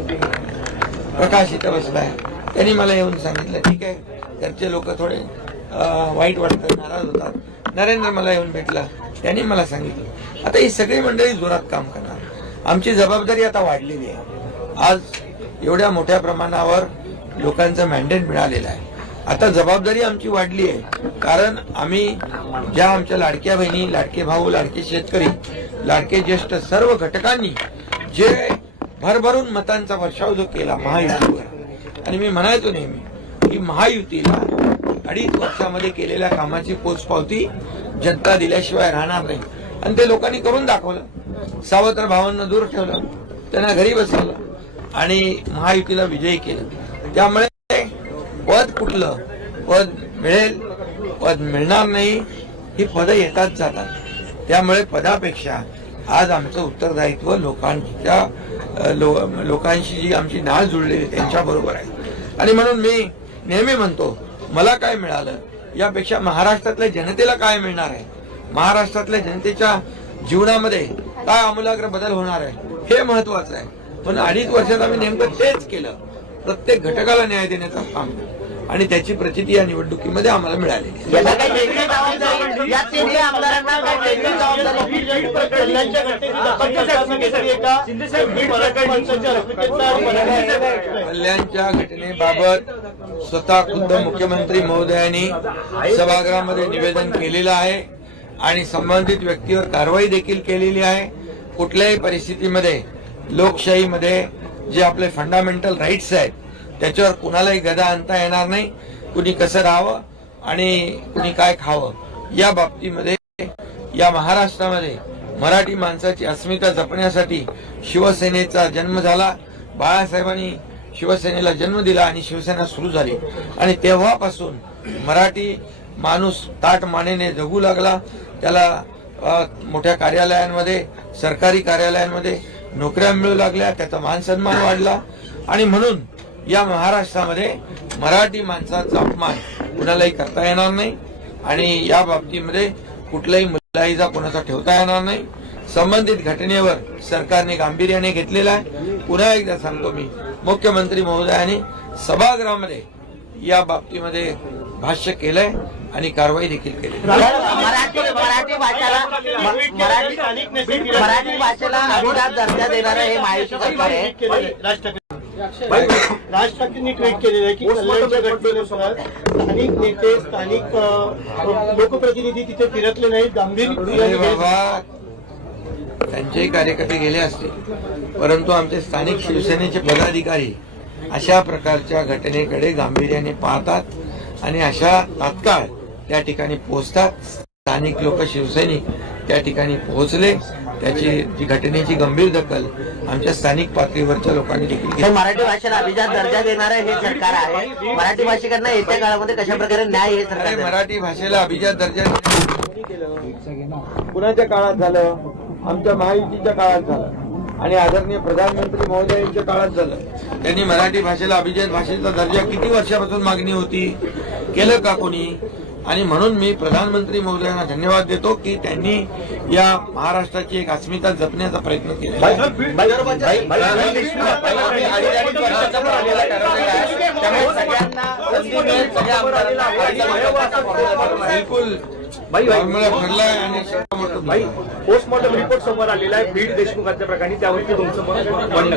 प्रकाश इथं बसलाय त्यांनी मला येऊन सांगितलं ठीक आहे घरचे लोक थोडे वाईट वाटतात नाराज होतात. नरेंद्र मला येऊन भेटला. त्यांनी मला सांगितलं आता ही सगळी मंडळी जोरात काम करणार. आमची जबाबदारी आता वाढलेली आहे. आज एवढ्या मोठ्या प्रमाणावर लोकांचं मॅन्डेट मिळालेलं आहे. आता जबाबदारी आमची वाढली आहे. कारण आम्ही ज्या आमच्या लाडक्या बहिणी लाडके भाऊ लाडके शेतकरी लाडके ज्येष्ठ सर्व घटकांनी जे भरभरून मतांचा वर्षाव जो केला महायुतीवर. आणि मी म्हणायचो नेहमी की महायुतीला अडीच वर्षामध्ये केलेल्या कामाची पोचपावती जनता दिल्याशिवाय राहणार नाही. आणि ते लोकांनी करून दाखवलं. सावत्र भावांना दूर ठेवलं. त्यांना घरी बसवलं. आणि महायुतीला विजयी केलं. त्यामुळे पद कुठलं पद मिळेल. पद मिळणार नाही. ही पदं येतात जातात. त्यामुळे पदापेक्षा आज आमचं उत्तरदायित्व लोकांच्या लो- लोकांशी जी आमची नाळ जुळलेली त्यांच्याबरोबर आहे. आणि म्हणून मी नेहमी म्हणतो मला काय मिळालं यापेक्षा महाराष्ट्रातल्या जनतेला काय मिळणार आहे? महाराष्ट्रातल्या जनतेच्या जीवनामध्ये काय आमूलाग्र बदल होणार आहे? हे महत्वाचं आहे. पण अडीच वर्षात आम्ही नेमकं तेच केलं. प्रत्येक घटकाला न्याय देण्याचं काम केलं. आणि त्याची प्रचिती या निवडणुकीमध्ये आम्हाला मिळालेली आहे याला काही वेगळी जबाबदारी या तिन्ही आमदारांना काही वेगळी जबाबदारी कल्याणच्या घटनेबाबत स्वतः खुद्द मुख्यमंत्री महोदयांनी सभागृहामध्ये निवेदन केलेलं आहे आणि संबंधित व्यक्तीवर कारवाई देखील केलेली आहे. कुठल्याही परिस्थितीमध्ये लोकशाहीमध्ये जे आपले फंडामेंटल राईट्स आहेत त्याच्यावर कुणालाही गदा आणता येणार नाही. कुणी कसं राहावं आणि कुणी काय खावं. या बाबतीमध्ये या महाराष्ट्रामध्ये मराठी माणसाची अस्मिता जपण्यासाठी शिवसेनेचा जन्म झाला. बाळासाहेबांनी शिवसेनेला जन्म दिला आणि शिवसेना सुरू झाली. आणि तेव्हापासून मराठी माणूस ताट मानेने जगू लागला. त्याला मोठ्या कार्यालयांमध्ये सरकारी कार्यालयांमध्ये नोकऱ्या मिळू लागल्या. त्याचा मानसन्मान वाढला. आणि म्हणून या महाराष्ट्रामध्ये मराठी माणसाचा अपमान कुणालाही करता येणार नाही आणि या बाबतीमध्ये कुठलाही मुलाहीजा कोणाचा ठेवता येणार नाही. संबंधित घटनेवर सरकारने गांभीर्याने घेतलेला आहे. पुन्हा एकदा सांगतो मी मुख्यमंत्री महोदयाने सभागृहामध्ये या बाबतीमध्ये भाष्य केलंय आणि कारवाई देखील केली मराठी मराठी भाषेला मराठी मराठी भाषेला अभिजात दर्जा देणारं हे महायुती सरकार आहे. राज ठाकरेंनी ट्विट केलेलं आहे की कल्याणच्या घटनेनुसार स्थानिक नेते स्थानिक लोकप्रतिनिधी तिथे फिरकले नाहीत. गांभीर्य त्यांचेही कार्यकर्ते गेले असतील परंतु आमचे स्थानिक शिवसेनेचे पदाधिकारी अशा प्रकारच्या घटनेकडे गांभीर्याने पाहतात आणि अशा तात्काळ त्या ठिकाणी पोहोचतात. स्थानिक लोक शिवसैनिक त्या ठिकाणी पोहोचले. त्याची जी घटनेची गंभीर दखल आमच्या स्थानिक पातळीवरच्या लोकांनी देखील घेतली. मराठी भाषेला अभिजात दर्जा देणारं हे सरकार आहे. मराठी भाषिकांना येत्या काळामध्ये कशा प्रकारे न्याय हे सरकार? मराठी भाषेला अभिजात दर्जा कुणाच्या काळात झालं आमच्या महायुतीच्या काळात झालं आणि आदरणीय प्रधानमंत्री महोदयांच्या काळात झालं. त्यांनी मराठी भाषेला अभिजात भाषेचा दर्जा किती वर्षापासून मागणी होती? केलं का कोणी? आणि म्हणून मी प्रधानमंत्री महोदयांना धन्यवाद देतो की त्यांनी या महाराष्ट्राची एक अस्मिता जपण्याचा प्रयत्न केला बिलकुल ठरलाय आणि झालं. पोस्टमॉर्टम रिपोर्ट समोर आलेला आहे बीड देशमुखाच्या प्रकरणी त्यावरती तुमचं मत म्हणणं?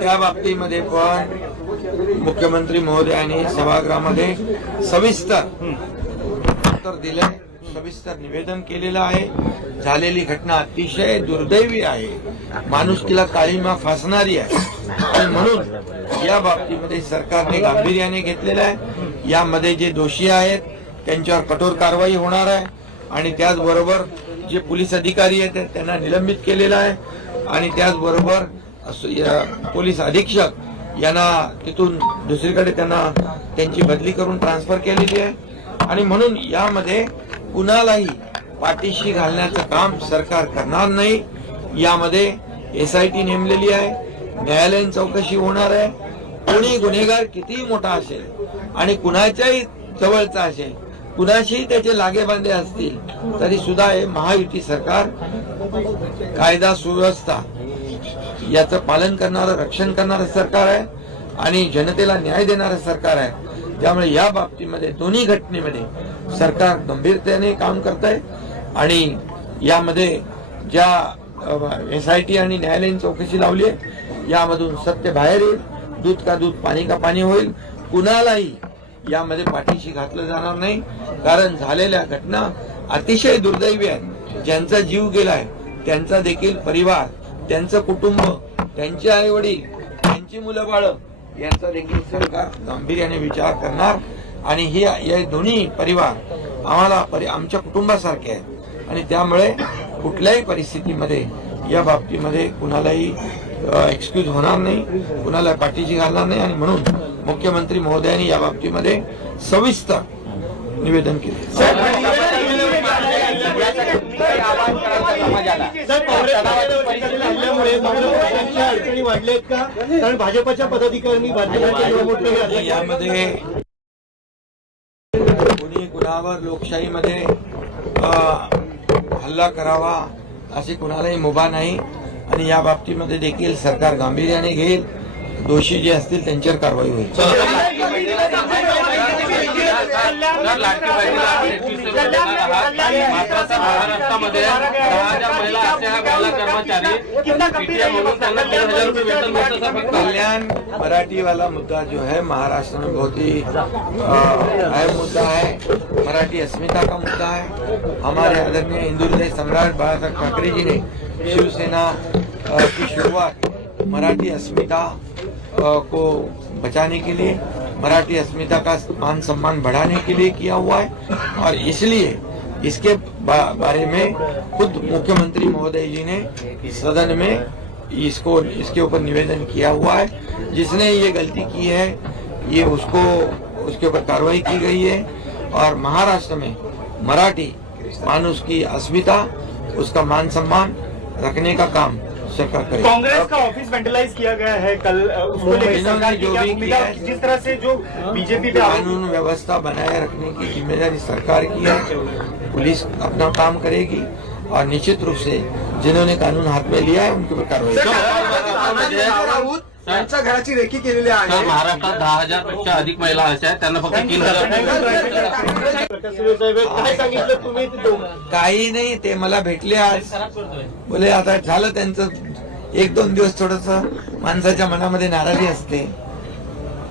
त्या बाबतीमध्ये पण मुख्यमंत्री महोदयांनी सभागृहामध्ये सविस्तर उत्तर दिलंय सविस्तर निवेदन केलेलं आहे. झालेली घटना अतिशय दुर्दैवी आहे. माणुसकीला काळीमा फासणारी आहे. आणि म्हणून या बाबतीमध्ये सरकारने गांभीर्याने घेतलेलं आहे. यामध्ये जे दोषी आहेत त्यांच्यावर कठोर कारवाई होणार आहे. आणि त्याचबरोबर जे पोलीस अधिकारी आहेत त्यांना निलंबित केलेलं आहे. आणि त्याचबरोबर या पोलीस अधीक्षक यांना तिथून दुसरीकडे त्यांना त्यांची बदली करून ट्रान्सफर केलेली आहे. आणि म्हणून यामध्ये कुणालाही पाठीशी घालण्याचं काम सरकार करणार नाही. यामध्ये एस आय टी नेमलेली आहे. न्यायालयीन चौकशी होणार आहे. कोणी गुन्हेगार कितीही मोठा असेल आणि कुणाच्याही जवळचा असेल कुणाशीही त्याचे लागेबांधे असतील तरी सुद्धा हे महायुती सरकार कायदा सुव्यवस्था याचं पालन करणारं रक्षण करणारं सरकार आहे आणि जनतेला न्याय देणारं सरकार आहे. त्यामुळे या बाबतीमध्ये दोन्ही घटनेमध्ये सरकार गंभीरतेने काम करत आहे आणि यामध्ये ज्या एस आय टी आणि न्यायालयीन चौकशी लावली आहे यामधून सत्य बाहेर येईल दूध का दूध पाणी का पाणी होईल कुणालाही यामध्ये पाठीशी घातलं जाणार नाही. कारण झालेल्या घटना अतिशय दुर्दैवी आहेत. ज्यांचा जीव गेलाय त्यांचा देखील परिवार त्यांचं कुटुंब त्यांचे आई वडील त्यांची मुलं बाळ यांचा देखील सरकार गांभीर्याने विचार करणार. आणि ही या दोन्ही परिवार आम्हाला परि- आमच्या कुटुंबासारखे आहेत. आणि त्यामुळे कुठल्याही परिस्थितीमध्ये या बाबतीमध्ये कुणालाही एक्सक्यूज होणार नाही कुणाला पाठीशी घालणार नाही. आणि म्हणून मुख्यमंत्री महोदयांनी या बाबतीमध्ये सविस्तर निवेदन केले. कारण भाजपच्या पदाधिकाऱ्यांनी यामध्ये कोणी कुणावर लोकशाहीमध्ये हल्ला करावा असे कुणालाही मुभा नाही आणि या बाबतीमध्ये देखील सरकार गांभीर्याने घेईल. दोषी जे असतील त्यांच्यावर कारवाई होईल. महाराष्ट्रामध्ये दहा हज़ार महिला असल्या महिला कर्मचारी पीटीआय म्हणून त्यांना तीन हज़ार रुपये वेतन मिळतं असं फक्त कल्याण मराठी वाला मुद्दा जो है महाराष्ट्र में बहुत ही अहम मुद्दा है। मराठी अस्मिता का मुद्दा है। हमारे आदरणीय हिंदू हृदय सम्राट बाला साहब ठाकरे जी ने शिवसेना की शुरुआत मराठी अस्मिता को बचाने के लिए मराठी अस्मिता का मान सम्मान बढ़ाने के लिए किया हुआ है और इसलिए इसके बारे में खुद मुख्यमंत्री महोदय जी ने सदन में इसको, इसके ऊपर निवेदन किया हुआ है। जिसने ये गलती की है, ये उसको, उसके ऊपर कार्रवाई की गई है और महाराष्ट्र में मराठी मानुष की अस्मिता, उसका मान सम्मान रखने का काम सरकार करेगी कांग्रेस का ऑफ़िस वेंटिलाइज किया गया है कल उसको लेकर सरकार जो भी किया है- जिस तरह से जो बीजेपी पे कानून व्यवस्था बनाए रखने की ज़िम्मेदारी सरकार की है पुलिस अपना काम करेगी और निश्चित रूप से जिन्होंने कानून हाथ में लिया है उनके ऊपर कार्रवाई त्यांच्या घराची रेकी केलेली आहे. महाराष्ट्रात दहा हजारपेक्षा अधिक महिला अशा आहेत त्यांना फक्त तीन हजार? काही नाही ते मला भेटले आज. बोले आता झालं त्यांचं एक दोन दिवस थोडस माणसाच्या मनामध्ये नाराजी असते.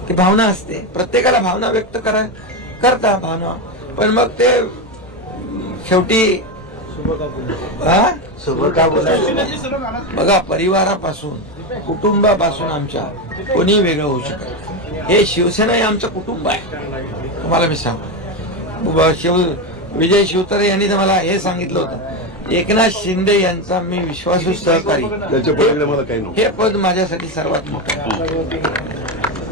ती भावना असते. प्रत्येकाला भावना व्यक्त करा करता भावना. पण मग ते शेवटी हा? बघा परिवारापासून कुटुंबापासून आमच्या कोणी वेगळं होऊ शकत. हे शिवसेना हे आमचं कुटुंब आहे. तुम्हाला मी सांगतो. शिव विजय शिवतरे यांनी तर मला हे सांगितलं होतं. एकनाथ शिंदे यांचा मी विश्वासू सहकारी. हे पद माझ्यासाठी सर्वात मोठं आहे.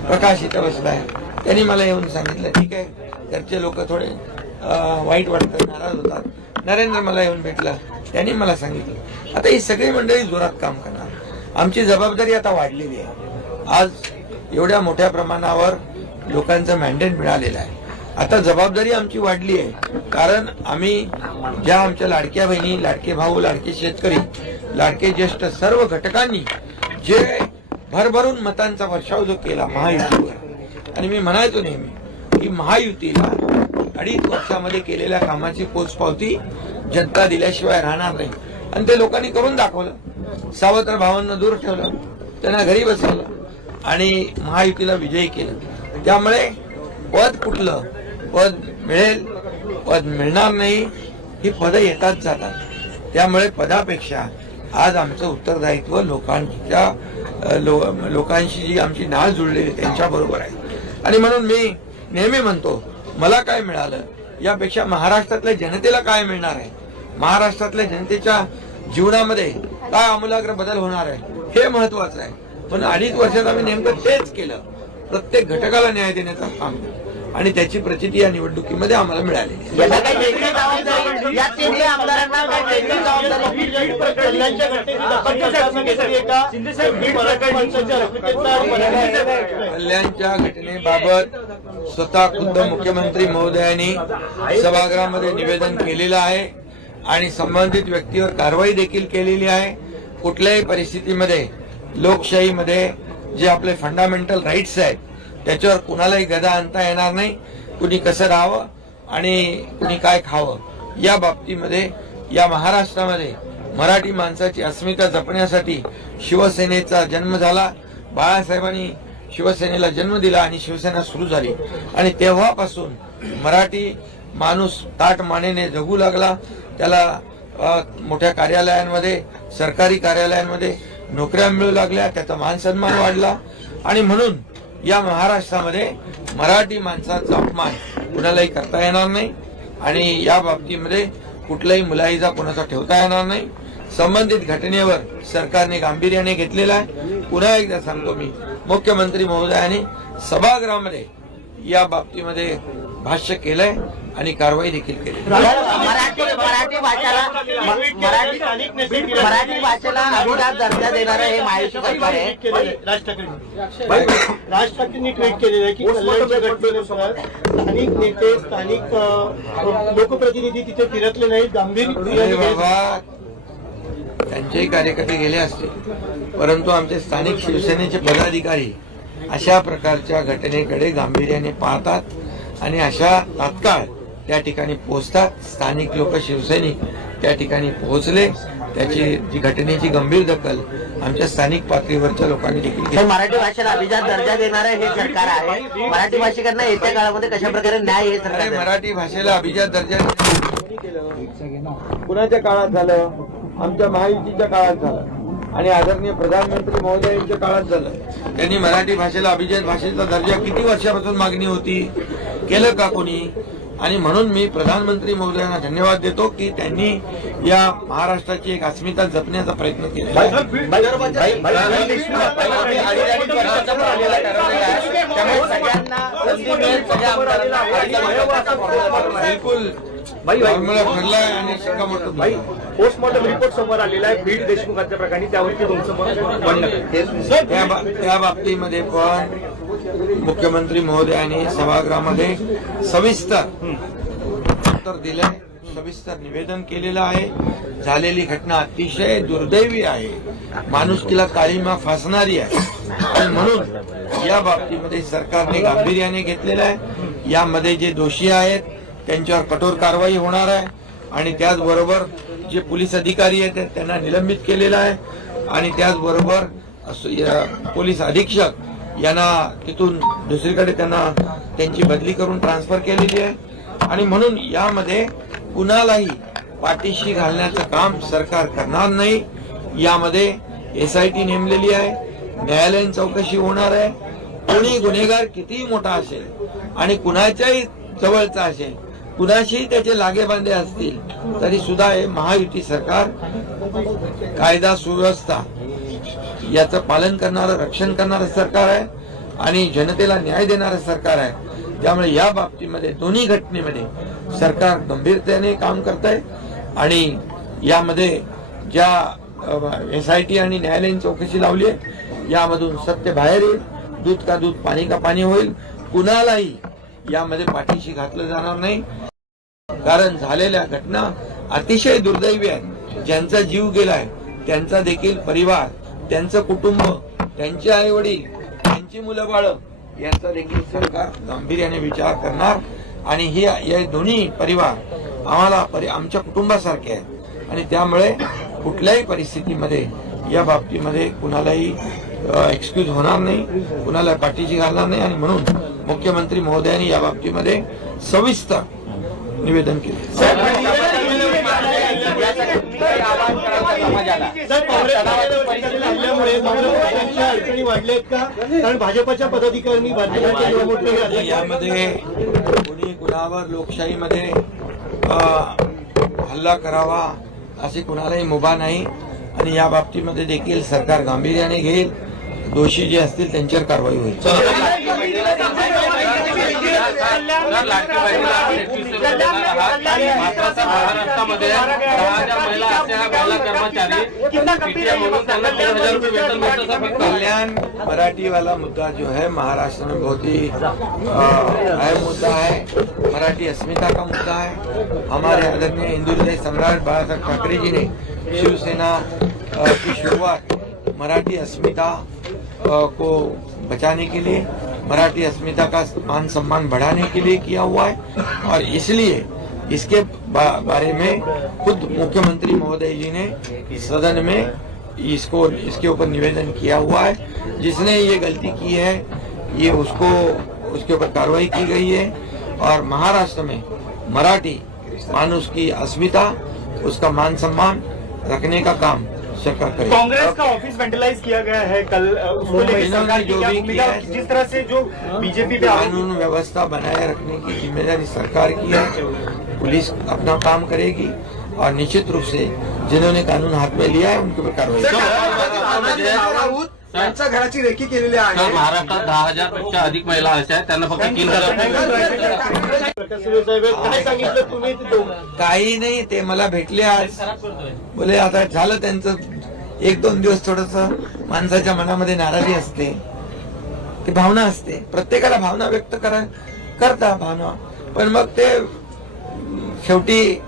प्रकाश इथं बसलाय त्यांनी मला येऊन सांगितलं ठीक आहे घरचे लोक थोडे वाईट वाटतात नाराज होतात. नरेंद्र मला येऊन भेटला. त्यांनी मला सांगितलं. आता ही सगळी मंडळी जोरात काम करणार. आमची जबाबदारी आता वाढलेली आहे. आज एवढ्या मोठ्या प्रमाणावर लोकांचं मॅन्डेट मिळालेलं आहे. आता जबाबदारी आमची वाढली आहे. कारण आम्ही ज्या आमच्या लाडक्या बहिणी लाडके भाऊ लाडके शेतकरी लाडके ज्येष्ठ सर्व घटकांनी जे भरभरून मतांचा वर्षाव जो केला महायुतीवर आणि मी म्हणायचो नेहमी की महायुतीला अडीच वर्षामध्ये केलेल्या कामाची पोचपावती जनता दिल्याशिवाय राहणार नाही. आणि ते लोकांनी करून दाखवलं. सावत्र भावांना दूर ठेवलं. त्यांना घरी बसवलं. आणि महायुतीला विजयी केलं. त्यामुळे पद कुठलं? पद मिळेल पद मिळणार नाही ही पदं येतात जातात. त्यामुळे पदापेक्षा आज आमचं उत्तरदायित्व लोकांच्या लो- लोकांशी जी आमची नाळ जुळलेली त्यांच्याबरोबर त्यांच्या बरोबर आहे. आणि म्हणून मी नेहमी म्हणतो मला काय मिळालं? यापेक्षा महाराष्ट्रातल्या जनतेला काय मिळणार आहे? महाराष्ट्रातल्या जनतेच्या जीवनामध्ये काय आमूलाग्र बदल होणार आहे हे महत्वाचं आहे. पण अडीच वर्षात आम्ही नेमकं तेच केलं. प्रत्येक घटकाला न्याय देण्याचं काम केलं. आणि त्याची प्रचिती या निवडणुकीमध्ये आम्हाला आहे. कल्याणच्या घटनेबाबत स्वतः खुद्द मुख्यमंत्री महोदयांनी सभागृहामध्ये निवेदन केलेलं आहे. आणि संबंधित व्यक्तीवर कारवाई देखील केलेली आहे. कुठल्याही परिस्थितीमध्ये लोकशाहीमध्ये जे आपले फंडामेंटल राईट्स आहेत त्याच्यावर कुणालाही गदा आणता येणार नाही. कुणी कसं राहावं आणि कुणी काय खावं या बाबतीमध्ये या महाराष्ट्रामध्ये मराठी माणसाची अस्मिता जपण्यासाठी शिवसेनेचा जन्म झाला. बाळासाहेबांनी शिवसेनेला जन्म दिला आणि शिवसेना सुरू झाली. आणि तेव्हापासून मराठी माणूस ताट मानेने जगू लागला. त्याला मोठ्या कार्यालयांमध्ये सरकारी कार्यालयांमध्ये नोकऱ्या मिळू लागल्या त्याचा मानसन्मान वाढला. आणि म्हणून या महाराष्ट्रामध्ये मराठी माणसाचा अपमान कुणालाही करता येणार नाही. आणि या बाबतीमध्ये कुठलाही मुलाहिजा कोणाचा ठेवता येणार नाही. संबंधित घटनेवर सरकारने गांभीर्याने घेतलेला आहे. पुन्हा एकदा सांगतो मी मुख्यमंत्री महोदयाने सभागृहामध्ये या बाबतीमध्ये भाष्य केलंय. आणि कारवाई देखील केली. मराठी मराठी भाषेला मराठी मराठी भाषेला अभिजात दर्जा देणारं हे महायुती सरकार आहे. राज ठाकरे राज ठाकरेंनी ट्विट केलेलं आहे की कल्याणच्या घटनेनुसार स्थानिक नेते स्थानिक अ, लोकप्रतिनिधी तिथे फिरकले नाहीत. अरे गांभीर्य त्यांचेही कार्यकर्ते गेले असते. परंतु आमचे स्थानिक शिवसेनेचे पदाधिकारी अशा प्रकारच्या घटनेकडे गांभीर्याने पाहतात आणि अशा तात्काळ त्या ठिकाणी पोहोचतात. स्थानिक लोक शिवसैनिक त्या ठिकाणी पोहोचले. त्याची जी घटनेची गंभीर दखल आमच्या स्थानिक पातळीवरच्या लोकांनी देखील मराठी भाषेला अभिजात दर्जा देणारं हे सरकार आहे. मराठी भाषिकांना येत्या काळामध्ये कशा प्रकारे न्याय हे सरकार? मराठी भाषेला अभिजात दर्जा कुणाच्या काळात झालं? आमच्या महायुतीच्या काळात झालं. आणि आदरणीय प्रधानमंत्री महोदय यांच्या काळात झालं. त्यांनी मराठी भाषेला अभिजात भाषेचा दर्जा किती वर्षापासून मागणी होती? केलं का कोणी? आणि म्हणून मी प्रधानमंत्री महोदयांना धन्यवाद देतो की त्यांनी या महाराष्ट्राची एक अस्मिता जपण्याचा प्रयत्न केला बिलकुल ठरलाय आणि. पोस्टमॉर्टम रिपोर्ट समोर आलेला आहे बीड देशमुखांच्या प्रकरणी त्यावरती तुमचं त्या बाबतीमध्ये पण मुख्यमंत्री महोदयांनी सभागृहामध्ये सविस्तर उत्तर दिलंय सविस्तर निवेदन केलेलं आहे. झालेली घटना अतिशय दुर्दैवी आहे. माणुसकीला काळीमा फासणारी आहे. आणि म्हणून या बाबतीमध्ये सरकारने गांभीर्याने घेतलेलं आहे. यामध्ये जे दोषी आहेत त्यांच्यावर कठोर कारवाई होणार आहे. आणि त्याचबरोबर जे पोलीस अधिकारी आहेत त्यांना निलंबित केलेलं आहे. आणि त्याचबरोबर पोलीस अधीक्षक यांना तिथून दुसरीकडे त्यांना त्यांची बदली करून ट्रान्सफर केलेली आहे. आणि म्हणून यामध्ये कुणालाही पाठीशी घालण्याचं काम सरकार करणार नाही. यामध्ये एसआयटी नेमलेली आहे. न्यायालयीन चौकशी होणार आहे. कोणी गुन्हेगार कितीही मोठा असेल आणि कुणाच्याही जवळचा असेल कुणाशीही त्याचे लागेबांधे असतील तरी सुद्धा हे महायुती सरकार कायदा सुव्यवस्था याचं पालन करणारं रक्षण करणारं सरकार आहे आणि जनतेला न्याय देणारं सरकार आहे. त्यामुळे या बाबतीमध्ये दोन्ही घटनेमध्ये सरकार गंभीरतेने काम करत आहे आणि यामध्ये ज्या एस आय टी आणि न्यायालयीन चौकशी लावली आहे यामधून सत्य बाहेर येईल दूध का दूध पाणी का पाणी होईल कुणालाही यामध्ये पाठीशी घातलं जाणार नाही. कारण झालेल्या घटना अतिशय दुर्दैवी आहेत. ज्यांचा जीव गेलाय त्यांचा देखील परिवार त्यांचं कुटुंब त्यांचे आई वडील त्यांची मुलं बाळ यांचा देखील सरकार गांभीर्याने विचार करणार. आणि ही हे दोन्ही परिवार आम्हाला परि- आमच्या कुटुंबासारखे आहेत. आणि त्यामुळे कुठल्याही परिस्थितीमध्ये या बाबतीमध्ये कुणालाही एक्सक्यूज होणार नाही कुणाला पाठीशी घालणार नाही. आणि म्हणून मुख्यमंत्री महोदयांनी या बाबतीमध्ये सविस्तर निवेदन केले. काँग्रेसच्या अडचणी वाढल्या आहेत का? कारण भाजपच्या पदाधिकाऱ्यांनी यामध्ये कोणी कुणावर लोकशाहीमध्ये हल्ला करावा असे कुणालाही मुभा नाही. आणि या बाबतीमध्ये देखील सरकार गांभीर्याने घेईल. दोषी जे असतील त्यांच्यावर कारवाई होईल. कल्याण मराठी वाला मुद्दा जो है, महाराष्ट्र में बहुत ही अहम मुद्दा है। मराठी अस्मिता का मुद्दा है। हमारे आदरणीय हिंदू सम्राट बाला साहब ठाकरे जी ने शिवसेना की शुरुआत मराठी अस्मिता को बचाने के लिए मराठी अस्मिता का मान सम्मान बढ़ाने के लिए किया हुआ है और इसलिए इसके बारे में खुद मुख्यमंत्री महोदय जी ने सदन में इसको, इसके ऊपर निवेदन किया हुआ है। जिसने ये गलती की है, ये उसको, उसके ऊपर कार्रवाई की गई है और महाराष्ट्र में मराठी मानुष की अस्मिता, उसका मान सम्मान रखने का काम कांग्रेस का ऑफ़िस वेंटिलाइज किया गया है कल उसको लेकर सरकार जो भी किया है- जिस तरह से जो बीजेपी पे कानून व्यवस्था बनाए रखने की ज़िम्मेदारी सरकार की है पुलिस अपना काम करेगी और निश्चित रूप से जिन्होंने कानून हाथ में लिया है उनके ऊपर कार्रवाई तानाजी राऊत यांच्या घराची रेकी केलेली तर आहे महाराष्ट्रात दहा हजारपेक्षा अधिक महिला अशा आहेत त्यांना फक्त तीन हजार प्रकाश सुर्वे साहेब काय सांगितलं तुम्ही ते दोघं? काही नाही ते मला भेटले आज. बोले आता झालं त्यांचं एक दोन दिवस थोडस माणसाच्या मनामध्ये नाराजी असते. ती भावना असते. प्रत्येकाला भावना व्यक्त करा करता भावना. पण मग ते शेवटी?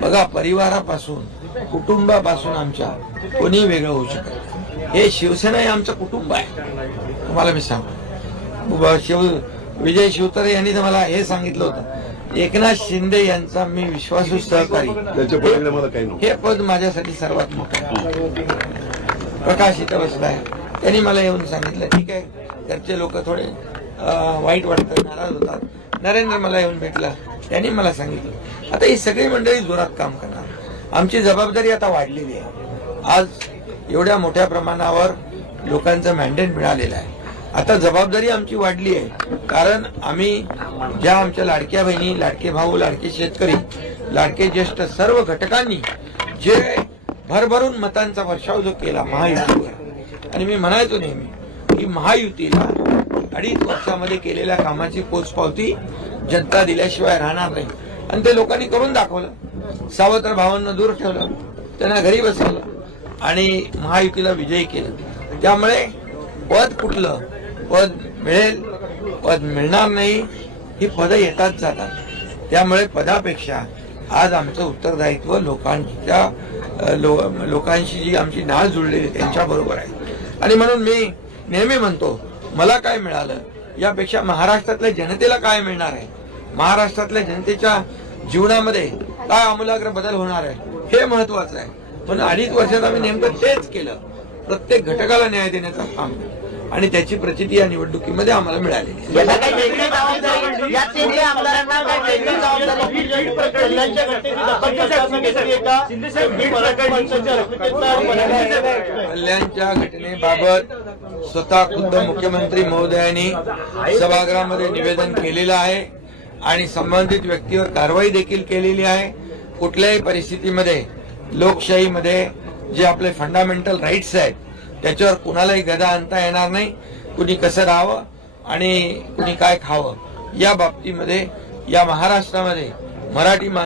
बघा परिवारापासून कुटुंबापासून आमच्या कोणी वेगळं होऊ शकत नाही. हे शिवसेना हे आमचं कुटुंब आहे. तुम्हाला मी सांगतो. शिव विजय शिवतरे यांनी तर मला हे सांगितलं होतं. एकनाथ शिंदे यांचा मी विश्वासू सहकारी. हे पद माझ्यासाठी सर्वात मोठं आहे. प्रकाश इथं बसलाय त्यांनी मला येऊन सांगितलं ठीक आहे घरचे लोक थोडे वाईट वाटतात नाराज होतात. नरेंद्र मला येऊन भेटला. त्यांनी मला सांगितलं. आता ही सगळी मंडळी जोरात काम करणार. आमची जबाबदारी आता वाढलेली आहे. आज एवढ्या मोठ्या प्रमाणावर लोकांचं मॅन्डेट मिळालेलं आहे. आता जबाबदारी आमची वाढली आहे. कारण आम्ही ज्या आमच्या लाडक्या बहिणी लाडके भाऊ लाडके शेतकरी लाडके ज्येष्ठ सर्व घटकांनी जे भरभरून मतांचा वर्षाव जो केला महायुतीवर. आणि मी म्हणायचो नेहमी की महायुतीला अडीच वर्षामध्ये केलेल्या कामाची पोचपावती जनता दिल्याशिवाय राहणार नाही. आणि ते लोकांनी करून दाखवलं. सावत्र भावांना दूर ठेवलं. त्यांना घरी बसवलं. आणि महायुतीला विजयी केलं. त्यामुळे पद कुठलं पद मिळेल. पद मिळणार नाही. ही पदं येतात जातात. त्यामुळे पदापेक्षा आज आमचं उत्तरदायित्व लोकांच्या लो- लोकांशी जी आमची नाळ जुळलेली त्यांच्याबरोबर आहे. आणि म्हणून मी नेहमी म्हणतो मला काय मिळालं? यापेक्षा महाराष्ट्रातल्या जनतेला काय मिळणार आहे? महाराष्ट्रातल्या जनतेच्या जीवनामध्ये काय आमूलाग्र बदल होणार आहे? हे महत्वाचं आहे. पण अडीच वर्षात आम्ही नेमकं तेच केलं. प्रत्येक घटकाला न्याय देण्याचं काम केलं. आणि त्याची प्रचिती या निवडणुकीमध्ये आम्हाला मिळालेली आहे याला काही वेगळी जबाबदारी? या तिन्ही आमदारांना काही वेगळी जबाबदारी? कल्याणच्या घटनेची दखल करता सांगितली आहे. का? मी मराठी माणसाच्या अस्मितेचा मराठी कल्याणच्या घटनेबाबत स्वतः खुद्द मुख्यमंत्री महोदयांनी सभागृहामध्ये निवेदन केलेलं आहे आणि संबंधित व्यक्तीवर कारवाई देखील केलेली आहे. कुठल्याही परिस्थितीमध्ये लोकशाहीमध्ये जे आपले फंडामेंटल राईट्स आहेत त्याच्यावर कुणालाही गदा आणता येणार नाही. कुणी कसं राहावं आणि कुणी काय खावं. या बाबतीमध्ये या महाराष्ट्रामध्ये मराठी मा-